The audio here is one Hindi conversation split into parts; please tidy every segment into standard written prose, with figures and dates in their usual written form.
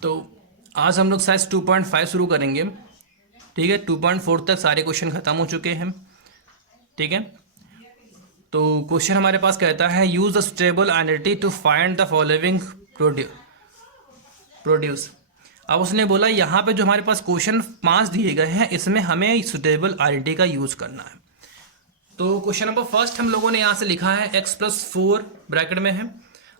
तो आज हम लोग साइज 2.5 शुरू करेंगे। ठीक है, 2.4 तक सारे क्वेश्चन खत्म हो चुके हैं। ठीक है, तो क्वेश्चन हमारे पास कहता है use the stable identity to find the following produce. अब उसने बोला यहाँ पे जो हमारे पास क्वेश्चन 5 दिए गए हैं इसमें हमें सुटेबल आइडेंटिटी का यूज करना है। तो क्वेश्चन नंबर फर्स्ट हम लोगों ने यहाँ से लिखा है x+4 ब्रैकेट में है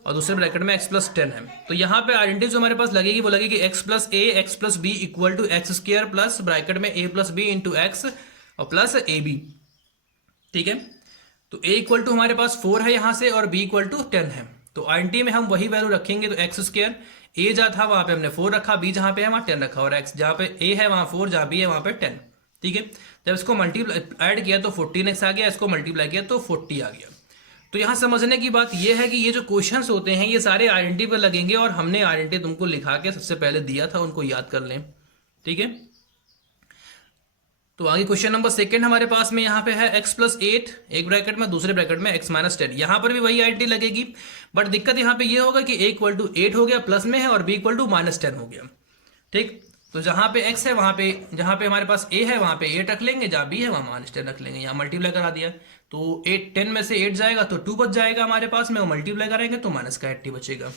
और दूसरे ब्रैकेट में x+10 है। तो यहाँ पे आइडेंटिटी जो हमारे पास लगेगी वो लगेगी x+a x+b equal to x square plus bracket में a+b इंटू एक्स और प्लस ab। ठीक है, तो a इक्वल टू हमारे पास 4 है यहाँ से और b इक्वल टू 10 है। तो आइडेंटिटी में हम वही वैल्यू रखेंगे। तो एक्स स्क्र a जहाँ था वहाँ पे हमने 4 रखा, b जहाँ पे है वहाँ 10 रखा और x जहाँ पे a है वहाँ 4, जहाँ b है वहाँ पे 10। ठीक है, जब इसको मल्टीप्लाई ऐड किया तो 14x आ गया, इसको मल्टीप्लाई किया तो 40 आ गया। तो यहाँ समझने की बात यह है कि ये जो क्वेश्चंस होते हैं ये सारे आइडेंटिटी पर लगेंगे और हमने आइडेंटिटी तुमको लिखा के सबसे पहले दिया था, उनको याद कर लें। ठीक है, तो आगे क्वेश्चन नंबर सेकंड हमारे पास में यहाँ पे है x+8 एक ब्रैकेट में, दूसरे ब्रैकेट में x-10। यहाँ पर भी वही आइडेंटिटी लगेगी, बट दिक्कत यहाँ पे ये होगा कि a इक्वल टू 8 हो गया प्लस में है और b इक्वल टू -10 हो गया। ठीक, तो जहाँ पे x है वहाँ पे, जहाँ पे हमारे पास a है वहाँ पे 8 रख लेंगे, जहाँ b है वहाँ -10 रख लेंगे। यहाँ मल्टीप्लाई करा दिया तो 8 10 में से 8 जाएगा तो 2 बच जाएगा हमारे पास में, और मल्टीप्लाई करेंगे तो माइनस का 80 बचेगा।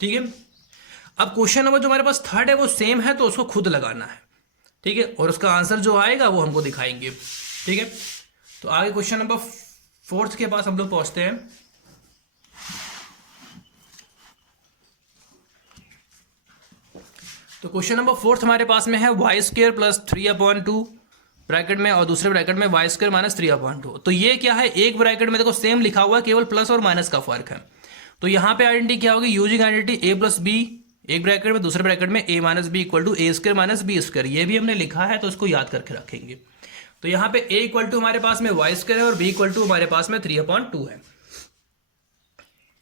ठीक है, अब क्वेश्चन नंबर जो हमारे पास थर्ड है वो सेम है तो उसको खुद लगाना है। ठीक है, और उसका आंसर जो आएगा वो हमको दिखाएंगे। ठीक है, तो आगे क्वेश्चन नंबर फोर्थ के पास हम लोग पहुंचते हैं। तो क्वेश्चन नंबर फोर्थ हमारे पास में है y² प्लस 3/2 ब्रैकेट में और दूसरे ब्रैकेट में y² माइनस 3/2। तो ये क्या है, एक ब्रैकेट में देखो सेम लिखा हुआ है, केवल प्लस और माइनस का फर्क है। तो यहाँ पे आइडेंटिटी क्या होगी, यूजिंग आइडेंटिटी a+b एक ब्रैकेट में, दूसरे ब्रैकेट में a-b equal to a² minus b²। ये भी हमने लिखा है तो इसको याद करके रखेंगे। तो यहाँ पे a इक्वल टू हमारे पास में y² है और b इक्वल टू हमारे पास में 3/2 है।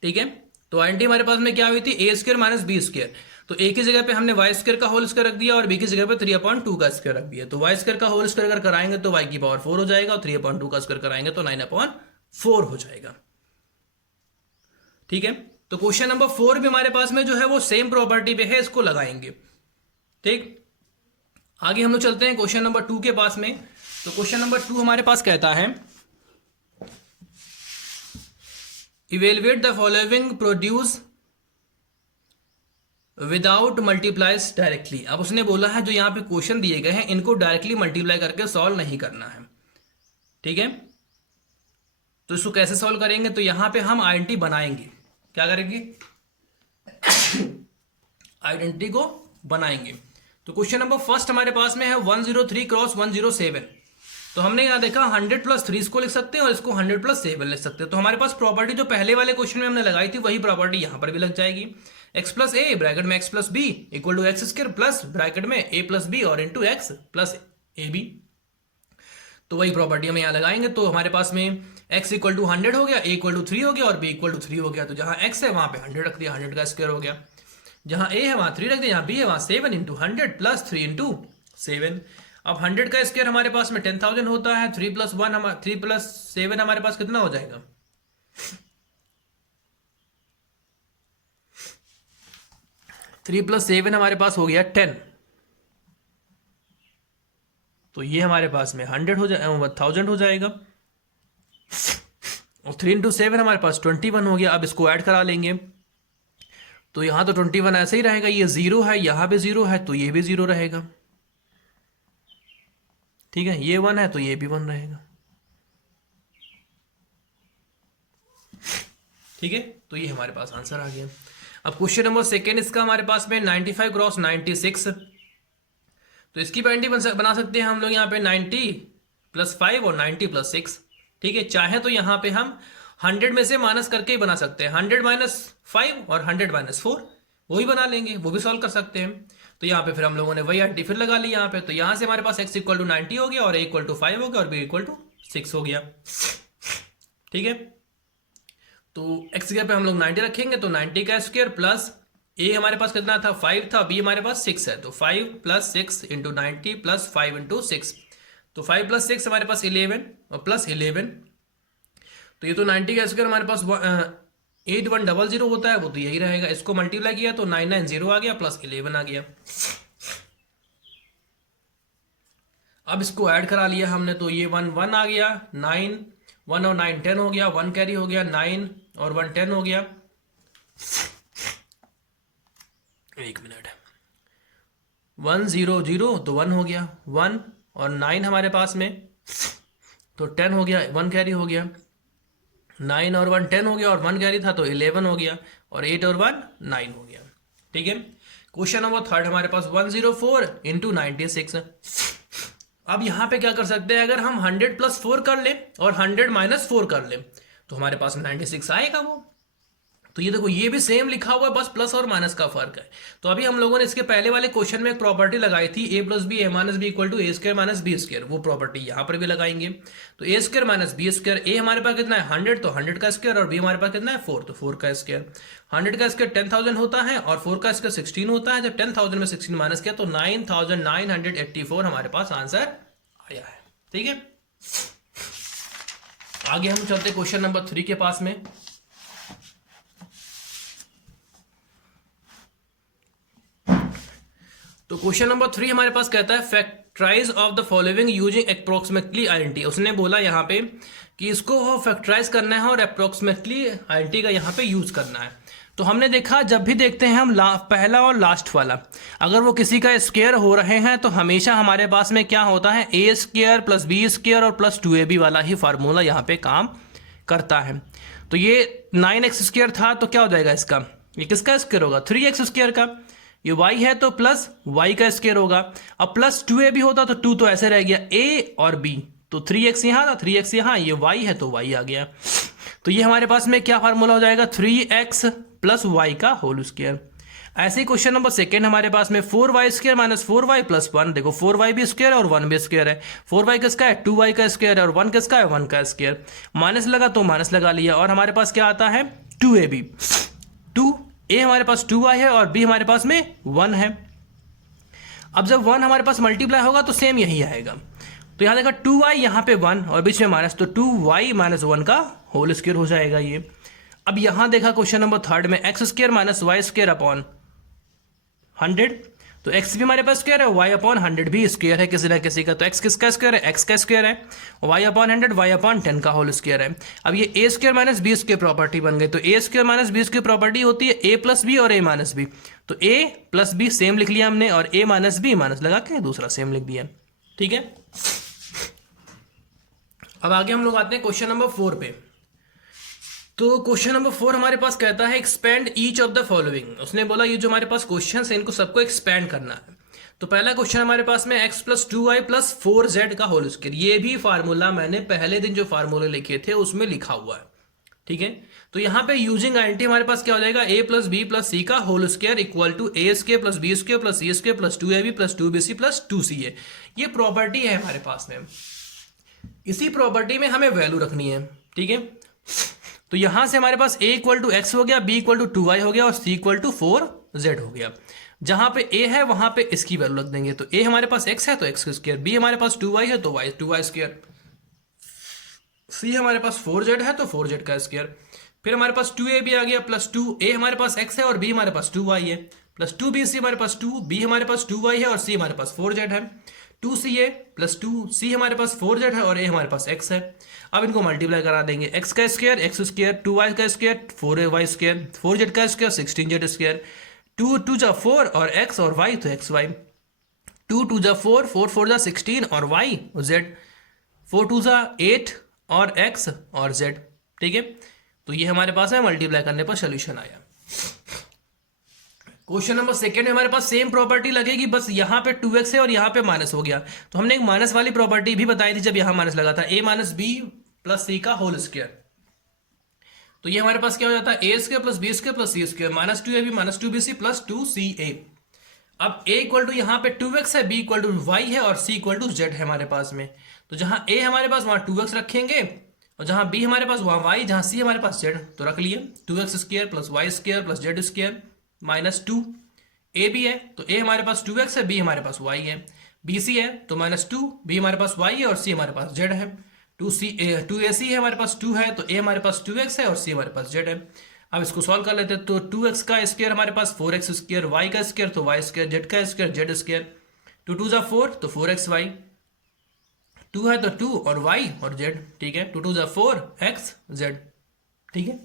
ठीक है, तो आइडेंटिटी हमारे पास् में क्या हुई थी, a² माइनस b²। तो a की जगह पे हमने y² का होल स्क्वायर रख दिया और b की जगह पे 3/2 का स्क्वायर रख दिया। तो y² का होल स्क्वायर अगर कराएंगे तो y की पावर 4 हो जाएगा और 3/2 का स्क्वायर कराएंगे तो 9/4 हो जाएगा। ठीक है, तो क्वेश्चन नंबर 4 भी हमारे पास में जो है वो सेम प्रॉपर्टी पे है, इसको लगाएंगे। ठीक, आगे हम लोग चलते हैं क्वेश्चन नंबर 2 के पास में। तो क्वेश्चन नंबर 2 हमारे पास कहता है evaluate the following produce without multiplies directly. अब उसने बोला है जो यहाँ पे क्वेश्चन दिए गए हैं इनको डायरेक्टली मल्टीप्लाई करके सॉल्व नहीं करना है। ठीक है, तो इसको कैसे सॉल्व करेंगे, तो यहाँ पे हम आइडेंटिटी बनाएंगे। क्या करेंगे, आइडेंटिटी को बनाएंगे। तो क्वेश्चन नंबर फर्स्ट हमारे पास में है 103 क्रॉस 107। तो हमने यहाँ देखा 100 + 3 इसको लिख सकते हैं और इसको 100 + 7 लिख सकते हैं। तो हमारे पास प्रॉपर्टी जो पहले वाले क्वेश्चन में हमने लगाई थी वही प्रॉपर्टी यहाँ पर भी लग जाएगी। x+a ब्रैकेट में x+b equal to x² plus bracket में a+b और इंटू x प्लस ab। तो वही प्रॉपर्टी हम यहाँ लगाएंगे। तो हमारे पास में x इक्वल टू 100 हो गया, a इक्वल टू 3 हो गया और b इक्वल टू 3 हो गया। तो जहाँ x है वहाँ पे 100 रख दिया, 100 का स्क्वायर हो गया। जहाँ a है वहाँ 3 रख दिया, जहाँ b है वहाँ 7 इंटू 100 प्लस 3 इंटू 7। अब 100 का स्क्वायर हमारे पास में 10,000 होता है। 3 + 7 हमारे पास कितना हो जाएगा, 3 + 7 हमारे पास हो गया 10। तो ये हमारे पास में 100 हो जाए 1000 हो जाएगा और 3 इंटू 7 हमारे पास 21 हो गया। अब इसको ऐड करा लेंगे तो यहाँ तो 21 ऐसे ही रहेगा, ये 0 है, यहाँ पे 0 है तो ये भी 0 रहेगा। ठीक है, ये 1 है तो ये भी 1 रहेगा। ठीक है, तो ये हमारे पास आंसर आ गया। अब क्वेश्चन नंबर सेकेंड इसका हमारे पास में 95 क्रॉस 96। तो इसकी आइडेंटिटी बना सकते हैं हम लोग यहाँ पे 90 + 5 और 90 + 6। ठीक है, चाहे तो यहाँ पे हम 100 में से माइनस करके ही बना सकते हैं, 100 - 5 और 100 - 4 वो ही बना लेंगे, वो भी सॉल्व कर सकते हैं। तो यहाँ पे फिर हम लोगों ने वही आइडेंटिटी फिर लगा ली यहाँ पे। तो यहाँ से हमारे पास x इक्वल टू 90 हो गया और a इक्वल टू 5 हो गया और b इक्वल टू 6 हो गया। ठीक है, तो x की जगह पे हम लोग 90 रखेंगे तो 90 का स्क्वायर प्लस a हमारे पास कितना था, 5 था, b हमारे पास 6 है। तो 5 + 6 इंटू 90 प्लस 5 इंटू 6। तो 5 + 6 हमारे पास 11 और प्लस 11। तो ये तो 90 का स्क्वायर हमारे पास 8100 होता है वो तो यही रहेगा, इसको मल्टीप्लाई किया तो 990 आ गया प्लस 11 आ गया। अब इसको ऐड करा लिया हमने तो ये 1 1 आ गया, 9 1 और 9 10 हो गया, 1 कैरी हो गया, 9 और 1 10 हो गया। एक मिनट, 1 0 0 तो 1 हो गया, 1 और 9 हमारे पास में तो 10 हो गया, 1 कैरी हो गया, 9 और 1 10 हो गया और 1 कैरी था तो 11 हो गया, और 8 और 1 9 हो गया। ठीक है, क्वेश्चन नंबर थर्ड हमारे पास 104 इंटू 96। अब यहाँ पे क्या कर सकते हैं, अगर हम 100 प्लस 4 कर ले और 100 माइनस 4 कर ले तो हमारे पास में 96 आएगा वो। तो ये देखो ये भी सेम लिखा हुआ है, बस प्लस और माइनस का फर्क है। तो अभी हम लोगों ने इसके पहले वाले क्वेश्चन में एक प्रॉपर्टी लगाई थी A plus B A minus B equal to A square minus B square, वो प्रॉपर्टी यहाँ पर भी लगाएंगे। तो A square minus B square, A हमारे पास कितना है 100 तो 100 का स्क्वायर, और बी हमारे पास कितना है 4 तो 4 का स्क्वायर। 100 का स्क्वायर 10,000 होता है और 4 का स्क्वायर 16 होता है। जब 10,000 में 16 माइनस किया तो 9,984 हमारे पास आंसर आया है। ठीक है, आगे हम चलते क्वेश्चन नंबर 3 के पास में। तो क्वेश्चन नंबर 3 हमारे पास कहता है factorise of the following using approximately identity. उसने बोला यहाँ पे कि इसको फैक्टराइज करना है और अप्रोक्सीमेटली आईडेंटिटी का यहाँ पे यूज करना है। तो हमने देखा जब भी देखते हैं हम पहला और लास्ट वाला, अगर वो किसी का स्क्वायर हो रहे हैं तो हमेशा हमारे पास में क्या होता है ए स्क्वायर प्लस बी स्क्वायर और प्लस 2ab वाला ही फार्मूला यहाँ पे काम करता है। तो ये 9x स्क्वायर था तो क्या हो जाएगा इसका, ये किसका स्क्वायर होगा 3x स्क्वायर का, ये y है तो प्लस y का स्क्वायर होगा। अब प्लस 2ab होता तो 2 तो ऐसे रह गया a और b, तो 3x यहाँ था 3x यहाँ, ये y है तो y आ गया। तो ये हमारे पास में क्या फार्मूला हो जाएगा 3x प्लस y का होल स्क्वायर। ऐसे ही क्वेश्चन नंबर सेकेंड हमारे पास में 4y square minus 4y plus 1। देखो 4y भी स्क्वायर है और 1 भी स्क्वायर है। 4y किसका है 2y का स्क्वायर है और 1 किसका है 1 का स्क्वायर। माइनस लगा तो माइनस लगा लिया और हमारे पास क्या आता है 2ab। 2a हमारे पास 2y है और b हमारे पास में 1 है। अब जब 1 हमारे पास मल्टीप्लाई होगा तो सेम यही आएगा। तो यहाँ देखा 2y यहाँ पे 1 और बीच में माइनस, तो 2y माइनस 1 का होल स्क्वायर हो जाएगा ये। अब यहाँ देखा क्वेश्चन नंबर थर्ड में x square minus y square upon 100, तो x भी हमारे पास स्क्वायर है, y अपॉन 100 भी स्क्वायर है किसी ना किसी का। तो x किसका स्क्वायर है x का स्क्वायर है, y अपॉन 100 y अपॉन 10 का होल स्क्वायर है। अब ये a square minus B square property बन गई। तो a square minus B square property होती है a प्लस बी और a माइनस बी। तो a प्लस बी सेम लिख लिया हमने और a माइनस बी माइनस लगा के दूसरा सेम लिख दिया। ठीक है, अब आगे हम लोग आते हैं क्वेश्चन नंबर 4 पे। तो क्वेश्चन नंबर 4 हमारे पास कहता है expand each of the following. उसने बोला ये जो हमारे पास क्वेश्चन है इनको सबको एक्सपेंड करना है। तो पहला क्वेश्चन हमारे पास में x plus 2y plus 4z का होल स्क्वायर, ये भी फार्मूला मैंने पहले दिन जो फार्मूले लिखे थे उसमें लिखा हुआ है। ठीक है, तो यहाँ पे यूजिंग आइडेंटिटी हमारे पास क्या हो जाएगा a plus B plus C का whole square equal to A square plus B square plus C square plus 2ab plus 2bc plus 2ca। ये प्रॉपर्टी है हमारे पास में, इसी प्रॉपर्टी में हमें वैल्यू रखनी है। ठीक है, तो यहां से हमारे पास a इक्वल टू एक्स हो गया, b इक्वल टू 2y हो गया और c इक्वल टू 4z हो गया। जहां पे a है वहां पे इसकी वैल्यू रख देंगे। तो a हमारे पास x है तो x स्क्वायर, b हमारे पास 2y है तो y 2y स्क्वायर, c हमारे पास 4z है तो 4z का स्क्वायर। फिर हमारे पास 2ab आ गया प्लस 2a हमारे पास x है और b हमारे पास 2y है प्लस 2bc हमारे पास 2b हमारे पास 2y है और c हमारे पास 4z है। 2ca प्लस 2c हमारे पास 4z है और a हमारे पास x है। अब इनको मल्टीप्लाई करा देंगे, x का स्क्वायर x स्क्वायर, 2y का स्क्वायर 4y स्क्वायर, 4z का स्क्वायर 16z स्क्वायर, 2 2 जा 4 और x और y तो xy, 2 2 जा 4 4 4 जा 16 और y और z, 4 2 जा 8 और x और z। ठीक है, तो ये हमारे पास है मल्टीप्लाई करने पर सोल्यूशन आया। क्वेश्चन नंबर सेकेंड में हमारे पास सेम प्रॉपर्टी लगेगी, बस यहाँ पे 2x है और यहाँ पे माइनस हो गया। तो हमने एक माइनस वाली प्रॉपर्टी भी बताई थी जब यहाँ माइनस लगा था, a minus B plus C का होल स्क्वायर। तो ये हमारे पास क्या हो जाता है a square plus B square plus C square minus 2ab minus 2bc plus 2ca। अब a इक्वल टू यहाँ पे 2x है, b इक्वल टू y है और c इक्वल टू z है हमारे पास में। तो जहाँ a हमारे पास वहाँ 2x रखेंगे और जहाँ b हमारे पास वहाँ y, जहाँ c हमारे पास z, तो रख लिए 2x square plus y square plus z square minus 2। a भी है तो a हमारे पास 2x है, b हमारे पास y है, bc है तो माइनस 2, b हमारे पास y है और c हमारे पास z है। 2ac है हमारे पास 2 है तो a हमारे पास 2x है और c हमारे पास z है। अब इसको सॉल्व कर लेते हैं। तो 2x का स्क्वायर हमारे पास 4x स्क्वायर, y का स्क्वायर तो y स्क्वायर, z का स्क्वायर z स्क्वायर, 2 2 4 तो 4xy, 2 है तो 2 और y और z, ठीक है, 2 2 4xz, ठीक है।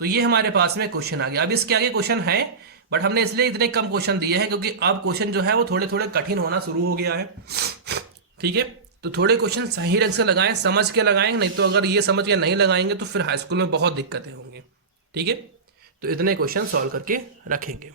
तो ये हमारे पास में क्वेश्चन आ गया। अब इसके आगे क्वेश्चन है बट हमने इसलिए इतने कम क्वेश्चन दिए हैं क्योंकि अब क्वेश्चन जो है वो थोड़े थोड़े कठिन होना शुरू हो गया है, ठीक है। तो थोड़े क्वेश्चन सही ढंग से लगाएं, समझ के लगाएं, नहीं तो अगर ये समझ के नहीं लगाएंगे तो फिर हाई स्कूल में बहुत दिक्कतें होंगी, ठीक है। तो इतने क्वेश्चन सॉल्व करके रखेंगे।